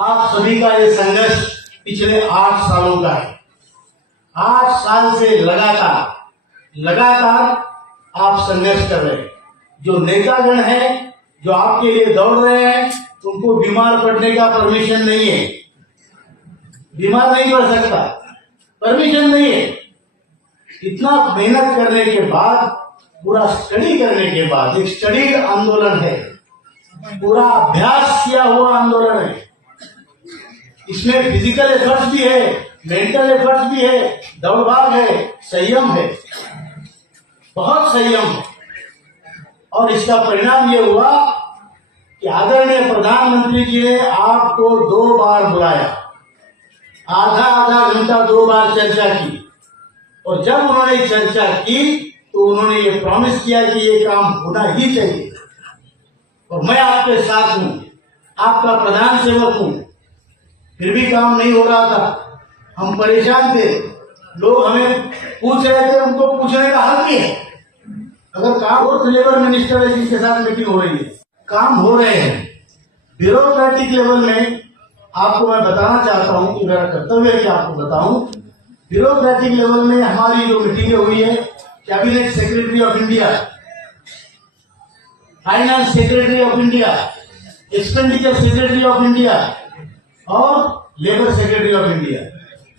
आप सभी का ये संघर्ष पिछले 8 सालों का है। 8 साल से लगातार आप संघर्ष कर रहे हैं। जो नेतागण हैं, जो आपके लिए दौड़ रहे हैं, उनको बीमार पड़ने का परमिशन नहीं है। बीमार नहीं पड़ सकता, परमिशन नहीं है। इतना मेहनत करने के बाद, पूरा स्टडी करने के बाद, एक स्टडी आंदोलन है, पूरा अभ्यास किया हुआ आंदोलन है। इसमें फिजिकल एफर्ट्स भी है, मेंटल एफर्ट्स भी है, दौड़ भाग है, संयम है, बहुत संयम है। और इसका परिणाम ये हुआ कि आदरणीय प्रधानमंत्री जी ने आपको 2 बार बुलाया, आधा घंटा 2 बार चर्चा की। और जब उन्होंने चर्चा की तो उन्होंने ये प्रॉमिस किया कि ये काम होना ही चाहिए। और मैं आपके साथ हूं, आपका प्रधान सेवक हूं। फिर भी काम नहीं हो रहा था, हम परेशान थे। लोग हमें पूछ रहे थे, उनको पूछने का हक नहीं है। अगर काम और लेबर मिनिस्टर है जिसके साथ मीटिंग हो रही है, काम हो रहे हैं। ब्यूरोक्रेटिक लेवल में आपको मैं बताना चाहता हूं कि मेरा कर्तव्य है कि आपको बताऊं। ब्यूरोक्रेटिक लेवल में हमारी जो मीटिंगें हुई है, cabinet secretary of India, finance secretary of India, expenditure secretary of India और लेबर सेक्रेटरी ऑफ इंडिया,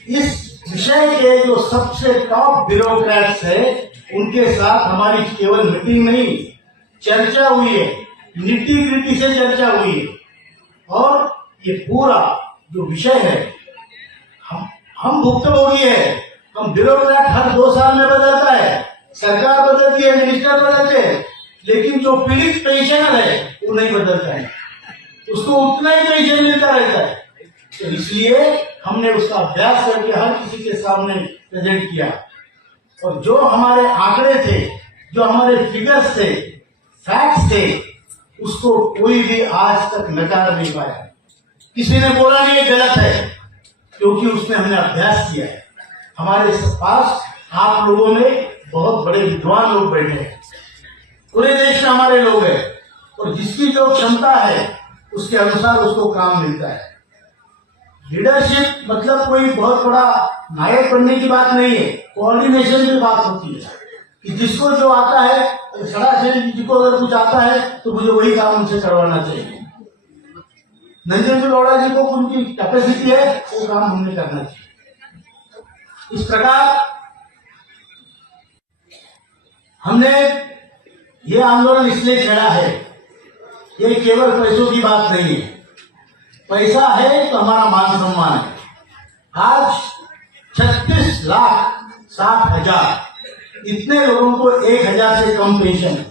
इस विषय के जो सबसे टॉप ब्यूरोक्रेट्स है, उनके साथ हमारी केवल मीटिंग नहीं, चर्चा हुई है, निट्टी ग्रिटी से चर्चा हुई है। और ये पूरा जो विषय है, हम भुक्तभोगी है। हम ब्यूरोक्रेट हर 2 साल में बदलता है, सरकार बदलती है, मिनिस्टर बदलते हैं, लेकिन जो पीड़ित पेंशनर है वो नहीं बदलता है, उसको उतना ही पेंशन मिलता रहता है। तो इसलिए हमने उसका अभ्यास करके हर किसी के सामने प्रेजेंट किया। और जो हमारे आंकड़े थे, जो हमारे फिगर्स थे, फैक्ट्स थे, उसको कोई भी आज तक नकार नहीं पाया। किसी ने बोला नहीं ये गलत है, क्योंकि उसमें हमने अभ्यास किया है। हमारे पास आप लोगों में बहुत बड़े विद्वान लोग बैठे हैं, पूरे देश में हमारे लोग हैं, और जिसकी जो क्षमता है उसके अनुसार उसको काम मिलता है। लीडरशिप मतलब कोई बहुत बड़ा नायक बनने की बात नहीं है, कोऑर्डिनेशन की बात होती है कि जिसको जो आता है, सरासरी जिसको अगर कुछ आता है तो मुझे वही काम उनसे करवाना चाहिए। नंदन गौड़ा जी को उनकी कैपेसिटी है, वो काम हमने करना चाहिए। इस प्रकार हमने ये आंदोलन इसलिए छेड़ा है, ये केवल पैसों की बात नहीं है। पैसा है तो हमारा मान सम्मान है। आज 36,60,000 इतने लोगों को 1,000 से कम पेंशन है।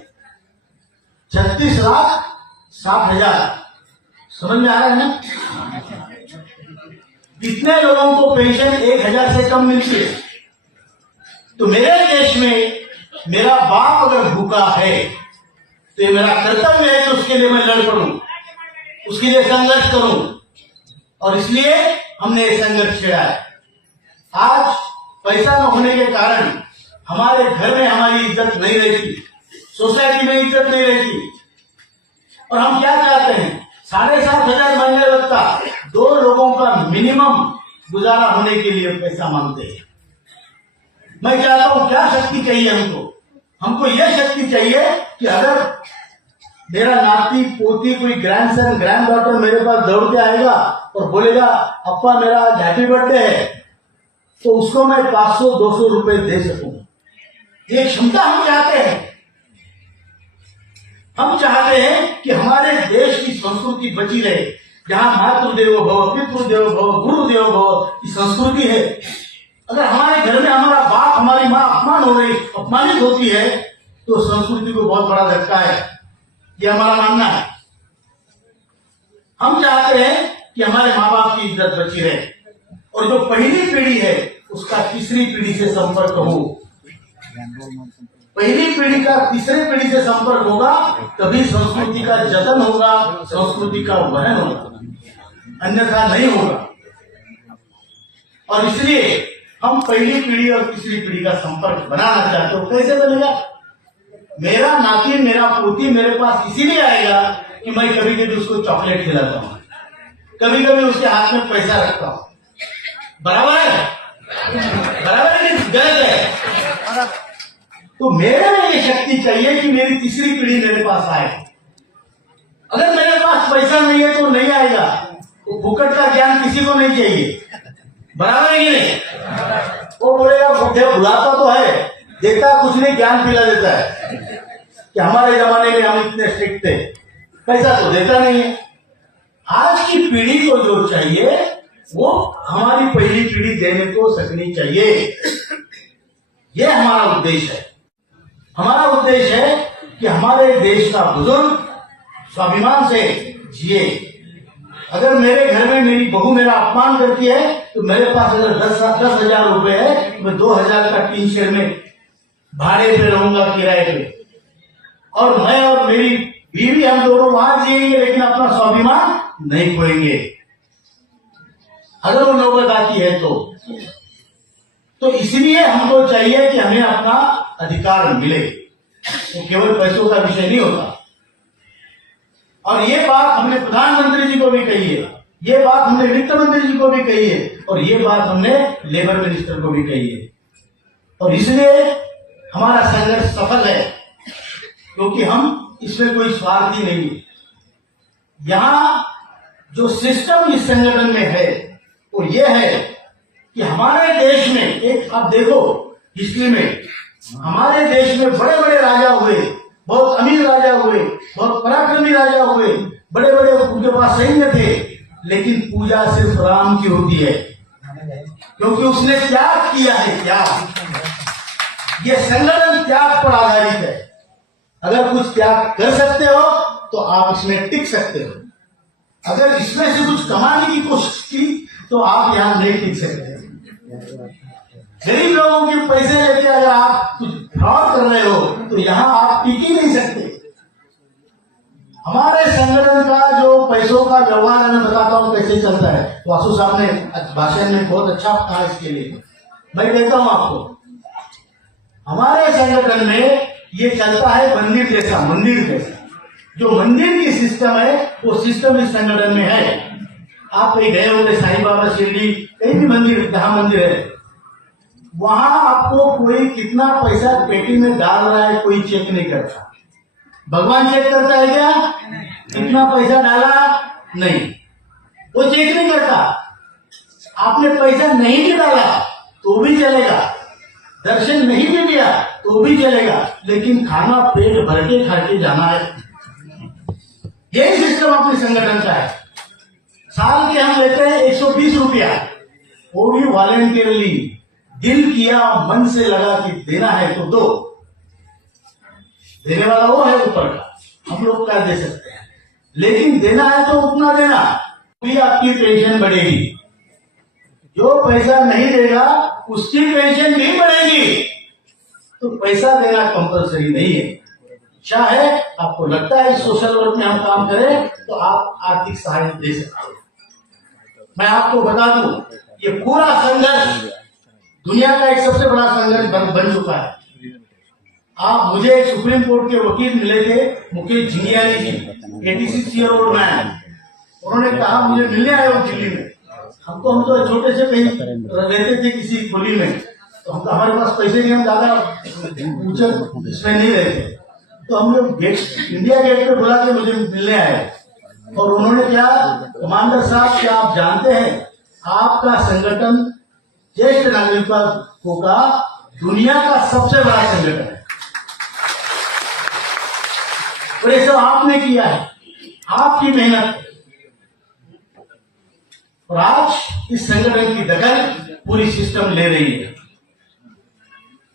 36,60,000 समझ में आ रहा है ना? इतने लोगों को पेंशन 1,000 से कम मिलती है। तो मेरे देश में मेरा बाप अगर भूखा है तो ये मेरा कर्तव्य है कि उसके लिए मैं लड़ पड़ूं, उसके लिए संघर्ष करूं। और इसलिए हमने ये संघर्ष छेड़ा है। आज पैसा न होने के कारण हमारे घर में हमारी इज्जत नहीं रहती, सोसाइटी में इज्जत नहीं रहती। और हम क्या चाहते हैं, 7,500 महीने लगता 2 लोगों का मिनिमम गुजारा होने के लिए पैसा मांगते हैं। मैं चाहता हूं, क्या शक्ति चाहिए हमको यह शक्ति चाहिए कि अगर मेरा नाती पोती कोई ग्रैंडसन ग्रैंड डॉटर मेरे पास दौड़ के आएगा और बोलेगा अप्पा मेरा हैप्पी बर्थडे है, तो उसको मैं 500-200 रुपए दे सकूं। ये क्षमता हम चाहते हैं। हम चाहते हैं कि हमारे देश की संस्कृति बची रहे, जहां मातृदेवो भव, पितृदेवो भव, गुरुदेवो भव की संस्कृति है। अगर हमारे घर में हमारा बाप, हमारी माँ अपमानित होती है तो संस्कृति को बहुत बड़ा धक्का है। ये हमारा मानना है। हम चाहते हैं कि हमारे माँ बाप की इज्जत बची रहे, और जो पहली पीढ़ी है उसका तीसरी पीढ़ी से संपर्क हो। पहली पीढ़ी का तीसरी पीढ़ी से संपर्क होगा, तभी संस्कृति का जतन होगा, संस्कृति का वहन होगा, अन्यथा नहीं होगा। और इसलिए हम पहली पीढ़ी और तीसरी पीढ़ी का संपर्क बनाना चाहते हो। कैसे बनेगा? मेरा नाती, मेरा पोती मेरे पास इसीलिए आएगा कि मैं कभी कभी उसको चॉकलेट खिलाता हूँ, कभी कभी उसके हाथ में पैसा रखता हूं। बराबर है? बराबर है कि गलत है? तो मेरे में ये शक्ति चाहिए कि मेरी तीसरी पीढ़ी मेरे पास आए। अगर मेरे पास पैसा नहीं है तो नहीं आएगा। तो फुकट का ज्ञान किसी को नहीं चाहिए। बराबर है कि नहीं? वो बोलेगा बुढ़े बुलाता तो है, देता कुछ नहीं, ज्ञान पिला देता है कि हमारे जमाने में हम इतने स्ट्रिक्ट थे, पैसा तो देता नहीं है। आज की पीढ़ी को जो चाहिए वो हमारी पहली पीढ़ी देने को सकनी चाहिए। ये हमारा उद्देश्य है। हमारा उद्देश्य है कि हमारे देश का बुजुर्ग स्वाभिमान से जिए। अगर मेरे घर में मेरी बहू मेरा अपमान करती है तो मेरे पास अगर 10,000 रुपए है तो मैं 2,000 का टीन शेड में भाड़े पे रहूंगा, किराए पे, और मैं और मेरी बीवी हम दोनों वहां जिएंगे, लेकिन अपना स्वाभिमान नहीं खोएंगे। अगर वो नौबत आती है तो इसलिए हमको चाहिए कि हमें अपना अधिकार मिले। तो केवल पैसों का विषय नहीं होता। और ये बात हमने प्रधानमंत्री जी को भी कही है, ये बात हमने वित्त मंत्री जी को भी कही है, और ये बात हमने लेबर मिनिस्टर को भी कही है। और इसलिए हमारा संघर्ष सफल है, क्योंकि हम इसमें कोई स्वार्थी नहीं है। यहां जो सिस्टम इस संगठन में है वो ये है कि हमारे देश में एक, आप देखो हिस्ट्री में हमारे देश में बड़े बड़े राजा हुए, बहुत अमीर राजा हुए, बहुत पराक्रमी राजा हुए, बड़े बड़े उनके पास सैन्य थे, लेकिन पूजा सिर्फ राम की होती है, क्योंकि उसने त्याग किया है। त्याग, ये संगठन त्याग पर आधारित है। अगर कुछ त्याग कर सकते हो तो आप इसमें टिक सकते हो। अगर इसमें से कुछ कमाने की कोशिश की तो आप यहां नहीं टिक सकते। गरीब लोगों के पैसे लेके अगर आप कुछ फ्रॉड कर रहे हो तो यहां आप टिक ही नहीं सकते। हमारे संगठन का जो पैसों का व्यवहार मैं बताता हूं कैसे चलता है। वासु साहब ने भाषण में बहुत अच्छा कहा इसके लिए, मैं कहता हूं आपको। हमारे संगठन में ये चलता है मंदिर जैसा। जो मंदिर की सिस्टम है वो सिस्टम इस संगठन में है। आप कहीं गए होंगे साईं बाबा, शिरडी, कहीं भी मंदिर, जहां मंदिर है वहां आपको कोई कितना पैसा पेटी में डाल रहा है कोई चेक नहीं करता। भगवान चेक करता है क्या? कितना पैसा डाला? नहीं, वो चेक नहीं करता। आपने पैसा नहीं भी डाला तो भी चलेगा, दर्शन नहीं भी दिया तो भी चलेगा, लेकिन खाना पेट भर के खा के जाना है। यही सिस्टम अपने संगठन का है। साल के हम लेते हैं 120 रुपया, वो भी वॉलेंटियरली, दिल किया मन से लगा कि देना है तो दो। देने वाला वो है ऊपर का, हम लोग क्या दे सकते हैं, लेकिन देना है तो उतना देना, भी आपकी पेंशन बढ़ेगी। जो पैसा नहीं देगा उसकी पेंशन भी बढ़ेगी। तो पैसा देना कंपलसरी नहीं है। चाहे आपको लगता है सोशल वर्क में हम काम करें तो आप आर्थिक सहायता दे सकते हैं। मैं आपको बता दूं, ये पूरा संघर्ष दुनिया का एक सबसे बड़ा संघर्ष बन चुका है। आप, मुझे सुप्रीम कोर्ट के वकील मिले थे, मुकेश झिंगियानी जी, 86 ईयर ओल्ड मैन। उन्होंने कहा, मुझे मिलने आए हो दिल्ली में। हम तो छोटे से कहीं रहते थे किसी खुली में, तो हम हमारे पास पैसे नहीं, हम ज्यादा ऊंचे इसमें नहीं रहते। तो हम लोग इंडिया गेट पे बुला के मुझे मिलने आए, और उन्होंने क्या, कमांडर साहब, क्या आप जानते हैं आपका संगठन ज्येष्ठ नागरिकों का दुनिया का सबसे बड़ा संगठन है, और ये सब आपने किया है, आपकी मेहनत। और आज इस संगठन की दखल पूरी सिस्टम ले रही है।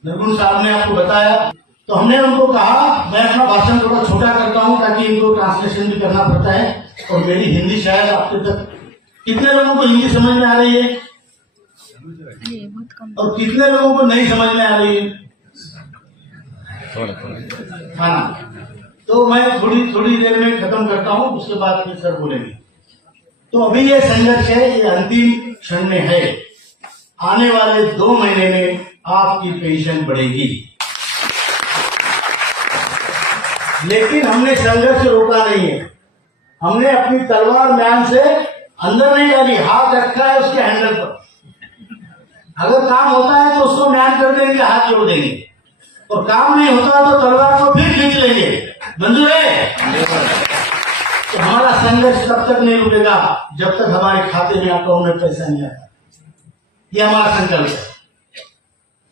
निर्गुण साहब ने आपको बताया, तो हमने उनको कहा मैं अपना भाषण थोड़ा छोटा करता हूं ताकि इनको ट्रांसलेशन भी करना पड़ता है, और मेरी हिंदी शायद आपके तक, कितने लोगों को हिंदी समझ में आ रही है और कितने लोगों को नहीं समझ में आ रही है? हाँ, तो मैं थोड़ी देर में खत्म करता हूं, उसके बाद फिर सर बोलेंगे। तो अभी ये संघर्ष है, ये अंतिम क्षण में है। आने वाले 2 महीने में आपकी पेंशन बढ़ेगी, लेकिन हमने संघर्ष रोका नहीं है। हमने अपनी तलवार म्यान से अंदर नहीं डाली, हाथ रखा है उसके हैंडल पर। अगर काम होता है तो उसको म्यान कर देंगे, हाथ जोड़ देंगे, और काम नहीं होता तो तलवार को फिर खींच लेंगे। मंजूर है? तो हमारा संघर्ष तब तक नहीं रुकेगा जब तक हमारे खाते में, अकाउंट में पैसा नहीं आता। ये हमारा संकल्प है।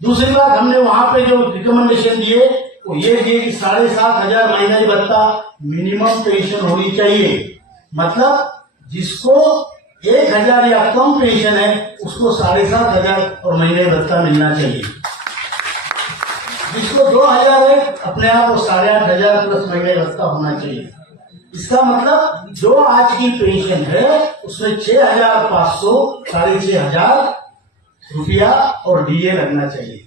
दूसरी बात, हमने वहां पे जो रिकमेंडेशन दिए वो ये दिए कि 7,500 महंगाई भत्ता मिनिमम पेंशन होनी चाहिए। मतलब जिसको 1,000 या कम पेंशन है उसको 7,500 और महंगाई भत्ता मिलना चाहिए। जिसको 2,000 है अपने आप वो 8,500 प्लस महंगाई भत्ता होना चाहिए। इसका मतलब जो आज की पेंशन है उसमें 6,500, 6,500 रुपया और डीए लगना चाहिए।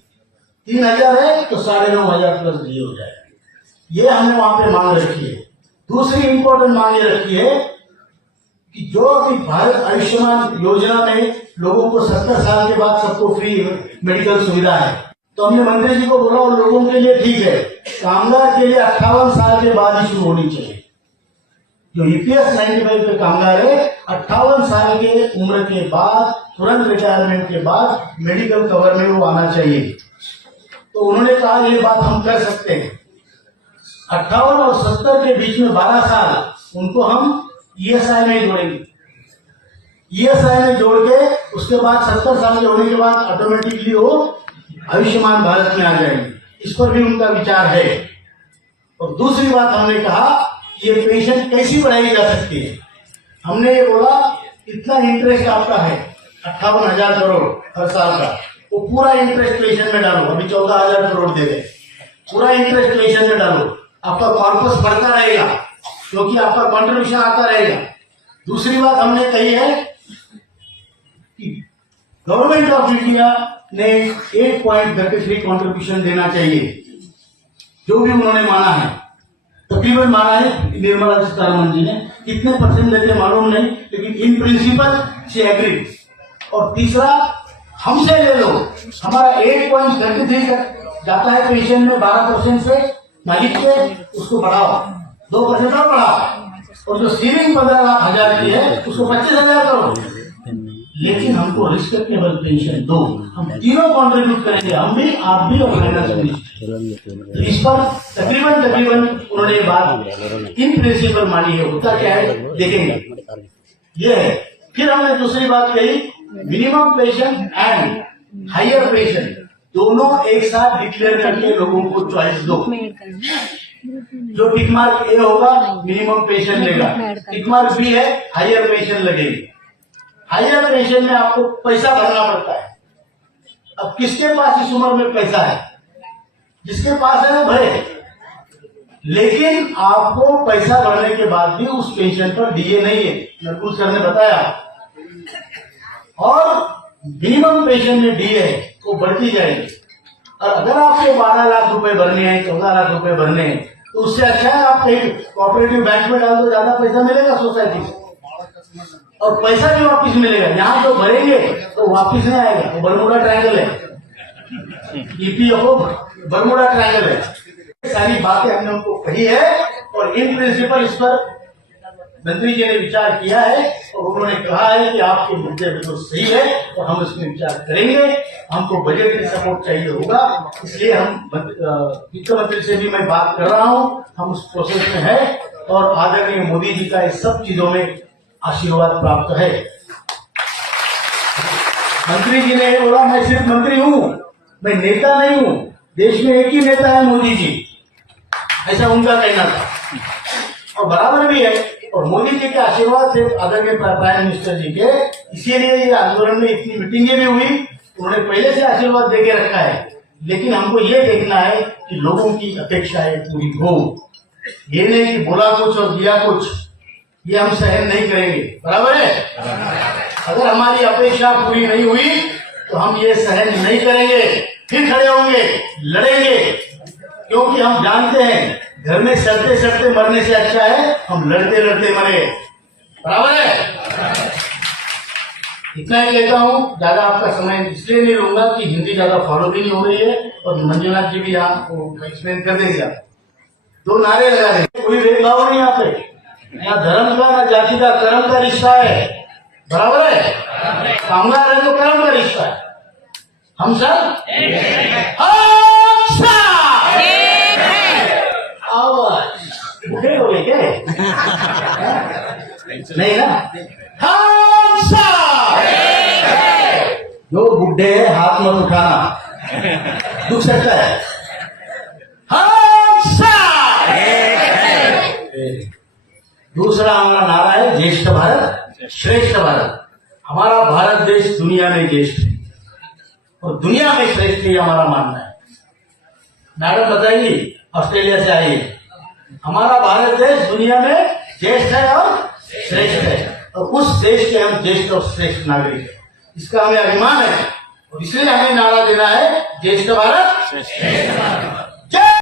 3,000 है तो 9,500 प्लस डीए हो जाएगा। ये हमने वहां पे मांग रखी है। दूसरी इंपॉर्टेंट मांग ये रखी है कि जो अभी भारत आयुष्मान योजना में लोगों को 70 साल के बाद सबको फ्री मेडिकल सुविधा है, तो हमने मंत्री जी को बोला उन लोगों के लिए ठीक है, कामगार के लिए 58 साल के बाद ही शुरू होनी चाहिए। जो ईपीएस 95 पे कामगार है 58 साल के उम्र के बाद, तुरंत रिटायरमेंट के बाद मेडिकल कवर में वो आना चाहिए। तो उन्होंने कहा ये बात हम कर सकते हैं। 58 और 70 के बीच में 12 साल उनको हम ईएसआई में जोड़ेंगे। ईएसआई में जोड़ के उसके बाद 70 साल के होने के बाद ऑटोमेटिकली वो आयुष्मान भारत में आ जाएंगे। इस पर भी उनका विचार है। और दूसरी बात हमने कहा ये पेंशन कैसी बढ़ाई जा सकती है। हमने ये बोला इतना इंटरेस्ट आपका है 58,000 करोड़ हर साल का, वो पूरा इंटरेस्ट पेंशन में डालो। अभी 14,000 करोड़ दे रहे, पूरा इंटरेस्ट पेंशन में डालो। आपका कॉर्पस बढ़ता रहेगा क्योंकि आपका कंट्रीब्यूशन आता रहेगा। दूसरी बात हमने कही है कि गवर्नमेंट ऑफ इंडिया ने 8.33 कंट्रीब्यूशन देना चाहिए, जो भी उन्होंने माना है, तकरीबन माना है निर्मला सीतारमण जी ने। कितने परसेंट देते मालूम नहीं, लेकिन इन प्रिंसिपल से एग्री। और तीसरा, हमसे ले लो, हमारा 8.33 जाता है पेंशन में 12% से मालिक के, उसको बढ़ाओ 2% और बढ़ाओ। और जो सीलिंग 15,000 की है उसको 25,000 करो, लेकिन हमको रिस्पेक्टेबल पेंशन दो। हम तीनों कॉन्ट्रीब्यूट करेंगे, हम भी, आप भी और फाइनेंस मिनिस्टर। इस पर तकरीबन उन्होंने बात इन प्रिंसिपल मानी है। होता क्या है देखेंगे। ये है। फिर हमने दूसरी बात कही minimum pension and higher pension दोनों एक साथ डिक्लेयर करके लोगों को चॉइस दो। जो टिक मार्क ए होगा मिनिमम पेंशन लेगा, टिक मार्क बी है हायर पेंशन लगेगी। हायर पेंशन में आपको पैसा भरना पड़ता है। अब किसके पास इस उम्र में पैसा है? जिसके पास है वो भरे, लेकिन आपको पैसा भरने के बाद भी उस पेंशन पर डीए नहीं है, नरकुल सर ने बताया। और मिनिमम पेंशन में डीए है वो बढ़ती जाएगी। और अगर आपके 12 लाख रुपए भरने हैं, 14 लाख रुपए भरने हैं, तो उससे अच्छा है आप कहीं कोऑपरेटिव बैंक में डाल दो, ज्यादा पैसा मिलेगा सोसाइटी से और पैसा भी वापिस मिलेगा। यहाँ जो भरेंगे तो वापिस नहीं आएगा। वो बरमुडा ट्रायंगल है, ईपीएफओ बरमुडा ट्रायंगल है। सारी बातें हमने उनको कही है और इन प्रिंसिपल इस पर मंत्री जी ने विचार किया है और उन्होंने कहा है कि आपके मुद्दे बिल्कुल सही है और हम इसमें विचार करेंगे। हमको बजट सपोर्ट चाहिए होगा, इसलिए हम वित्त मंत्री से भी मैं बात कर रहा हूँ। हम उस प्रोसेस में है और आदरणीय मोदी जी का इस सब चीजों में आशीर्वाद प्राप्त है। मंत्री जी ने बोला मैं सिर्फ मंत्री हूँ, मैं नेता नहीं हूँ, देश में एक ही नेता है मोदी जी, ऐसा उनका कहना था और बराबर भी है। और मोदी जी के आशीर्वाद थे आदरणीय प्राइम मिनिस्टर जी के, इसीलिए ये आंदोलन में इतनी मीटिंगें भी हुई। उन्होंने पहले से आशीर्वाद देके रखा है, लेकिन हमको ये देखना है कि लोगों की अपेक्षाएं पूरी हो। ये नहीं कि बोला कुछ और दिया कुछ, ये हम सहन नहीं करेंगे। बराबर है? अगर हमारी अपेक्षा पूरी नहीं हुई तो हम ये सहन नहीं करेंगे, फिर खड़े होंगे, लड़ेंगे, क्योंकि हम जानते हैं घर में सड़ते सड़ते मरने से अच्छा है हम लड़ते लड़ते मरे। बराबर है? इतना ही कहता हूँ, ज्यादा आपका समय इसलिए नहीं लूंगा कि हिंदी ज्यादा फॉलो भी नहीं हो रही है और मंजुनाथ जी भी यहाँ एक्सप्लेन कर देंगे। दो नारे लगा रहे, कोई भेदभाव नहीं यहाँ पे, यहाँ धर्म का ना जाति का कर्म का रिश्ता है। बराबर है? कामगार है तो कर्म का रिश्ता है। हम सब बुढ़े हो गए क्या? नहीं ना? हम सब जो बुढ़े हैं हाथ मत उठाना, दुख सकता है। हम सब दूसरा हमारा नारा है ज्येष्ठ भारत श्रेष्ठ भारत। हमारा भारत देश दुनिया में ज्येष्ठ है और दुनिया में श्रेष्ठ ही हमारा मानना है। मैडम बताएंगी ऑस्ट्रेलिया से आई है, हमारा भारत देश दुनिया में ज्येष्ठ है और श्रेष्ठ है और उस देश के हम ज्येष्ठ और श्रेष्ठ नागरिक हैं। इसका हमें अभिमान है और इसलिए हमें नारा देना है ज्येष्ठ भारत श्रेष्ठ भारत।